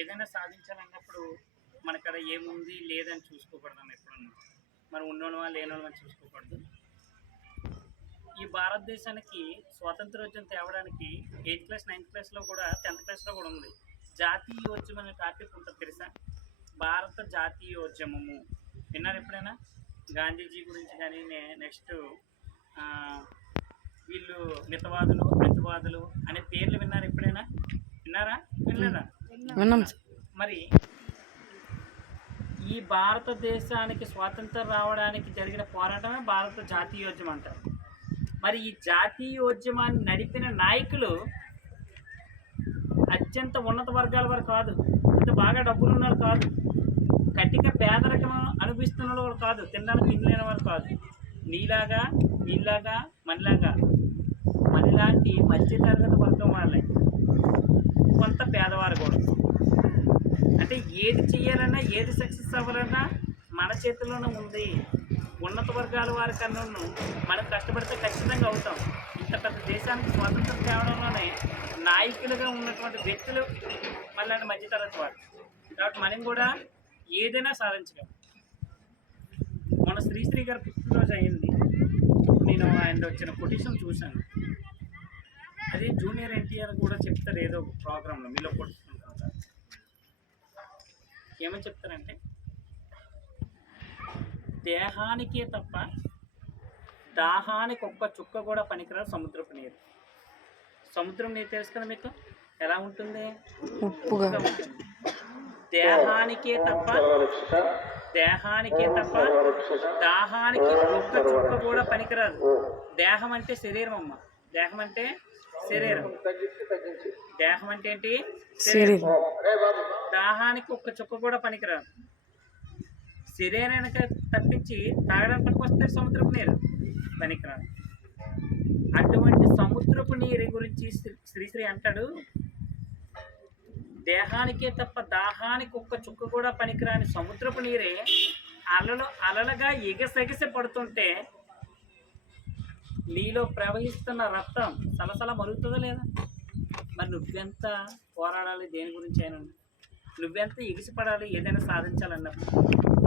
ఏదైనా సాధించాలన్నప్పుడు మనకడ ఏముంది లేదని చూసుకోకూడదు ఎప్పుడన్నా. మనం ఉన్నోళ్ళమా లేనోళ్ళమని చూసుకోకూడదు. ఈ భారతదేశానికి స్వాతంత్రోద్యమం తేవడానికి 8th క్లాస్ 9th క్లాస్లో కూడా 10th క్లాస్లో కూడా ఉంది. జాతీయోద్యమం అనే టాపిక్ ఉంటుంది తెలుసా? భారత జాతీయోద్యమము విన్నారు ఎప్పుడైనా? గాంధీజీ గురించి కానీ నెక్స్ట్ వీళ్ళు మితవాదులు అతివాదులు అనే పేర్లు విన్నారు ఎప్పుడైనా? విన్నారా? వినలేదా? మరి ఈ భారతదేశానికి స్వాతంత్రం రావడానికి జరిగిన పోరాటమే భారత జాతీయోద్యమం అంటారు. మరి ఈ జాతీయోద్యమాన్ని నడిపిన నాయకులు అత్యంత ఉన్నత వర్గాల వారు కాదు, అంటే బాగా డబ్బులు ఉన్నవారు కాదు, కటిక పేదరికం అనుభవిస్తున్న వాళ్ళు కాదు, తినడానికి ఇల్లు లేని వారు కాదు. నీలాగా వీళ్ళలాగా మనలాంటి మధ్యతరగతి వర్గం వాళ్ళే, కొంత పేదవారు కూడా. అంటే ఏది చేయాలన్నా ఏది సక్సెస్ అవ్వాలన్నా మన చేతుల్లోనే ఉంది. ఉన్నత వర్గాల వారి కన్నా మనం కష్టపడితే ఖచ్చితంగా అవుతాం. ఇంత పెద్ద దేశానికి స్వాతంత్రం తేవడంలోనే నాయకులుగా ఉన్నటువంటి వ్యక్తులు మళ్ళీ మధ్యతరగతి వారు. కాబట్టి మనం కూడా ఏదైనా సాధించగలం. మన శ్రీశ్రీ గారి పుట్టినరోజు అయింది. నేను ఆయన వచ్చిన కొటేషన్ చూశాను. అది జూనియర్ ఎన్టీఆర్ కూడా చెప్తారు ఏదో ఒక ప్రోగ్రాంలో. మీలో కొట్టుకుంటారు సార్, ఏమని చెప్తారంటే, దేహానికే తప్ప దాహానికి ఒక్క చుక్క కూడా పనికిరాదు సముద్రపు నీరు. సముద్రం నీరు తెలుసు కదా మీకు, ఎలా ఉంటుంది? ఉప్పుగా ఉంటుంది. దేహానికే తప్ప దాహానికి ఒక్క చుక్క కూడా పనికిరాదు. దేహం అంటే శరీరం అమ్మ. దేహం అంటే శరీరం. దేహం అంటే ఏంటి? శరీరం. దాహానికి ఒక్క చుక్క కూడా పనికిరాదు. శరీరానికి తప్పించి తాగడానికి పనికి వస్తే సముద్రపు నీరు పనికిరాదు. అటువంటి సముద్రపు నీరు గురించి శ్రీశ్రీ అంటాడు, దేహానికే తప్ప దాహానికి ఒక్క చుక్క కూడా పనికిరాని సముద్రపు నీరే అలలుగా ఎగసెగసి పడుతుంటే నీలో ప్రవహిస్తున్న రక్తం సలసల మరుగుతుందా లేదా? మరి నువ్వెంత పోరాడాలి దేని గురించి అయినా? నువ్వెంత ఎగిసిపడాలి ఏదైనా సాధించాలన్నప్పుడు?